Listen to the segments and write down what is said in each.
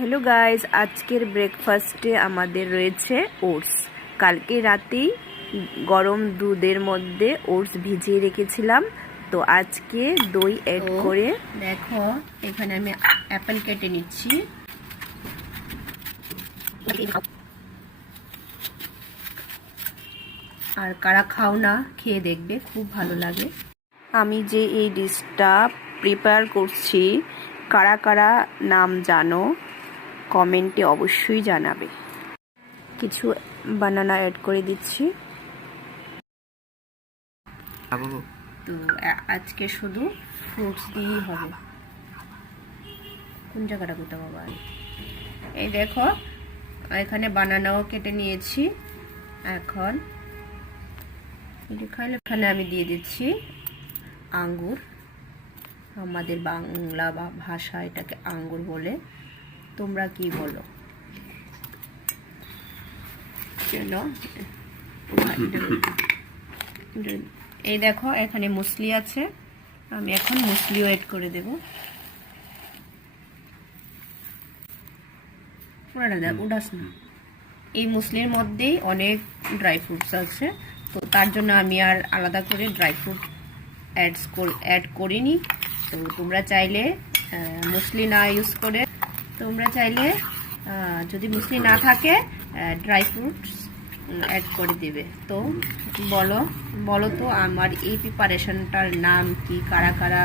Hello guys, আজকের ব্রেকফাস্টে আমাদের রয়েছে ওটস। কালকে রাতেই গরম দুধের মধ্যে ওটস ভিজিয়ে রেখেছিলাম, তো আজকে দই অ্যাড করে দেখো এখানে আমি অ্যাপেল কেটে নিচ্ছি। আর কারা খাও না, খেয়ে দেখবে, খুব ভালো লাগে। আমি যে এই ডিশটা প্রিপেয়ার করছি, কারা কারা নাম জানো কমেন্টে অবশ্যই জানাবে। কিছু বানানা অ্যাড করে দিচ্ছি। তো আজকে শুধু ফ্রুটস দিয়েই হবে। কোন জায়গাটা কোথাও বাবা, এই দেখো এখানে বানানাও কেটে নিয়েছি। এখন এখানে আমি দিয়ে দিচ্ছি আঙ্গুর। আমাদের বাংলা ভাষা এটাকে আঙ্গুর বলে, তোমরা কি বলো? চলো, এই দেখো এখানে মুসলি আছে, আমি এখন মুসলিও এড করে দেব। এই মুসলির মধ্যেই অনেক ড্রাই ফ্রুটস আছে, তো তার জন্য আমি আর আলাদা করে ড্রাই ফ্রুট অ্যাড করিনি। তো তোমরা চাইলে মুসলি না ইউজ করে, তোমরা চাইলে যদি মুসলি না থাকে ড্রাই ফ্রুটস অ্যাড করে দিবে। তো বলো তো আমার এই প্রিপারেশনটার নাম কি, কারা কারা?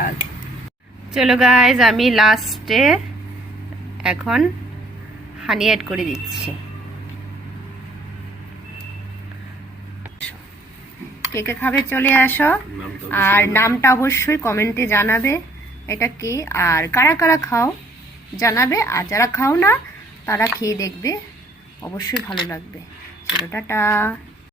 চলো গাইজ, আমি লাস্টে এখন হানি অ্যাড করে দিচ্ছি। কে কে খাবে চলে আসো, আর নামটা অবশ্যই কমেন্টে জানাবে এটা কি, আর কারা কারা খাও জানাবে, আর যারা খাও না তারা খেয়ে দেখবে, অবশ্যই ভালো লাগবে। চলো টাটা।